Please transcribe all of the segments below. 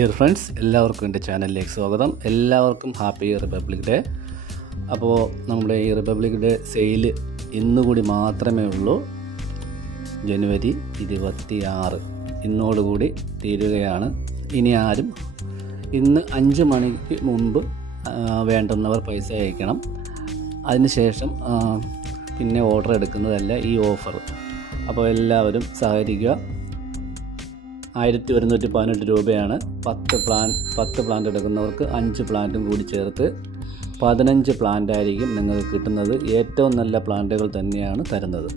Dear friends, എല്ലാവർക്കും എൻ്റെ ചാനലിലേക്ക് സ്വാഗതം. എല്ലാവർക്കും ഹാപ്പി റിപ്പബ്ലിക് ഡേ. അപ്പോൾ നമ്മുടെ ഈ റിപ്പബ്ലിക് ഡേ സെയിൽ ഇന്നുകൂടി മാത്രമേ ഉള്ളൂ. ജനുവരി 26 ഇന്നോടുകൂടി തീരുകയാണ്. ഇനി ആരും ഇന്ന് 5 മണിക്ക് മുമ്പ് വേണ്ടുന്നവർ പൈസ അയക്കണം. അതിനുശേഷം പിന്നെ ഓർഡർ എടുക്കുന്നതല്ല ഈ ഓഫർ. അപ്പോൾ എല്ലാവരും സഹകരിക്കുക. 1118 രൂപയാണ്. 10 പ്ലാന്റ് എടുക്കുന്നവർക്ക് 5 പ്ലാന്റും കൂടി ചേർത്ത് 15 പ്ലാന്റ് ആയിരിക്കും നിങ്ങൾക്ക് കിട്ടുന്നത്. ഏറ്റവും നല്ല പ്ലാന്റുകൾ തന്നെയാണ് തരുന്നത്.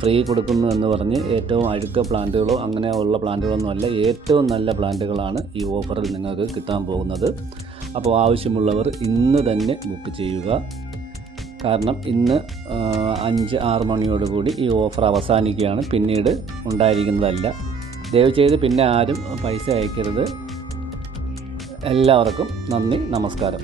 ഫ്രീ കൊടുക്കുന്നു എന്ന് പറഞ്ഞ് ഏറ്റവും അഴുക്ക പ്ലാന്റുകളോ അങ്ങനെയുള്ള പ്ലാന്റുകളൊന്നുമല്ല, ഏറ്റവും നല്ല പ്ലാന്റുകളാണ് ഈ ഓഫറിൽ നിങ്ങൾക്ക് കിട്ടാൻ പോകുന്നത്. അപ്പോൾ ആവശ്യമുള്ളവർ ഇന്ന് തന്നെ ബുക്ക് ചെയ്യുക. കാരണം ഇന്ന് 5-6 മണിയോടുകൂടി ഈ ഓഫർ അവസാനിക്കുകയാണ്. പിന്നീട് ഉണ്ടായിരിക്കുന്നതല്ല. ദയവ് ചെയ്ത് പിന്നെ ആരും പൈസ അയക്കരുത്. എല്ലാവർക്കും നന്ദി, നമസ്കാരം.